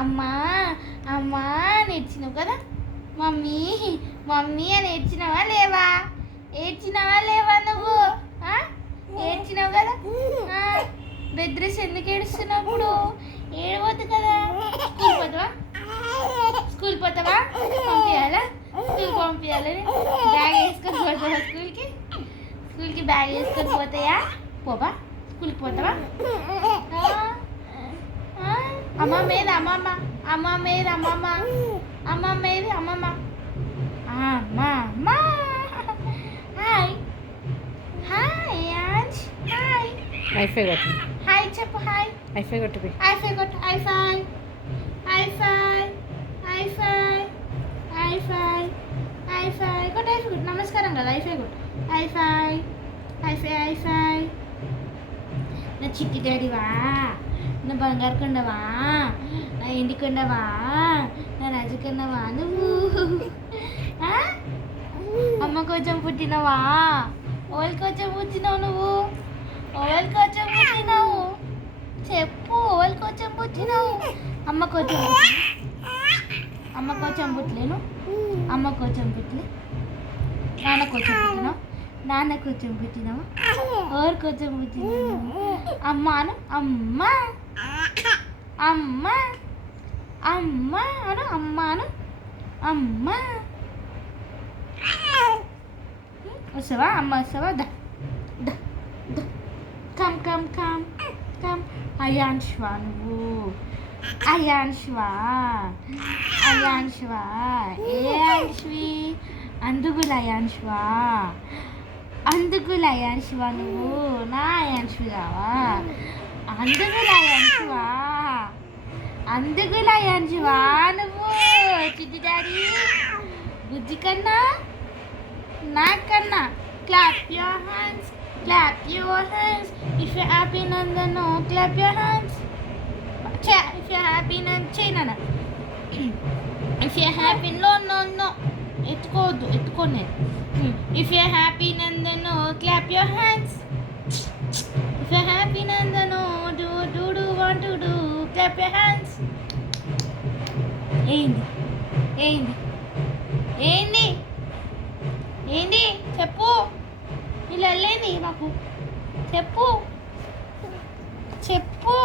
అమ్మా అమ్మా అని ఏడ్చినావు కదా. మమ్మీ మమ్మీ అని ఏడ్చినావా లేవా? ఏడ్చినావా లేవా నువ్వు? ఏడ్చినావు కదా. బెద్రేసి ఎందుకు ఏడుస్తున్నప్పుడు? ఏడవద్దు కదా. స్కూల్ పోతావా? పంపించాలా? స్కూల్ పంపించాలని బ్యాగ్ వేసుకొని పోతావా? స్కూల్కి బ్యాగ్ వేసుకొని పోతాయా? పోవా? స్కూల్కి పోతావా? అమ్మమ్మ ఏది అమ్మమ్మ? అమ్మమ్మ ఏది అమ్మమ్మ? అమ్మమ్మ ఏది అమ్మమ్మ? అమ్మమ్మ. Hi hi yawns. హాయ్ ఐఫై కొట్టు. హాయ్ చెప్పు. హాయ్ ఐఫై కొట్టు. ఐఫై కొట్టు. ఐఫై ఐఫై ఐఫై ఐఫై ఐఫై కొట్టు. ఐఫై కొట్టు. నమస్కారం కదా. ఐఫై కొట్టు. ఐఫై ఐఫై ఐఫై. నా చిట్టి డాడీవా, నా బంగారు కొండవా, నా ఇంటి కొండవా, నా రాజు కొండవా నువ్వు? అమ్మ కొంచెం పుట్టినవా? ఓవల్ కొంచెం పుట్టినావు నువ్వు? ఓవల్ కొంచెం పుట్టినావు చెప్పు. ఓవల్ కొంచెం పుట్టినావు? అమ్మ కొంచెం అమ్మ కొంచెం పుట్టలేను. అమ్మ కొంచెం పుట్టలే. నాన్న కొంచెం పుట్టినావు? నాన్న కొంచెం పుట్టినావా? ఓరు కొంచెం పుట్టినావు? అమ్మాను అమ్మ అమ్మ అమ్మ అను. అమ్మాను అమ్మ. వస్తావా? అమ్మ వస్తావా? ద ద ద కమ్ కమ్ కమ్ కమ్. అయాన్ష్వా నువ్వు? అయాన్ష్వా అయాన్ష్వా. ఏ అయాన్ష్వి? అందుగుల అయాన్ష్వా. అందుగుల అయాన్ష్వా నువ్వు? నా అయాన్ష్వి కావా? అందుగుల అయాన్ష్వా. అందుగుల అయాన్ష్వా నువ్వు? చిట్టి డాడీ బుజ్జి కన్నా నాకన్నా. Clap your hands. Clap your hands. If you happy నందనో clap your hands. If you happy చేయనా? If you happy no no no ఎత్తుకోవద్దు. ఎత్తుకోలేదు. ఇఫ్ యూ హ్యాపీ నందనో clap your hands. If you happy నందనో do do do want to do clap your hands. ఏంది ఏంది ఏంది ఏంది చెప్పు. ఇలా వెళ్ళేది మాకు చెప్పు చెప్పు.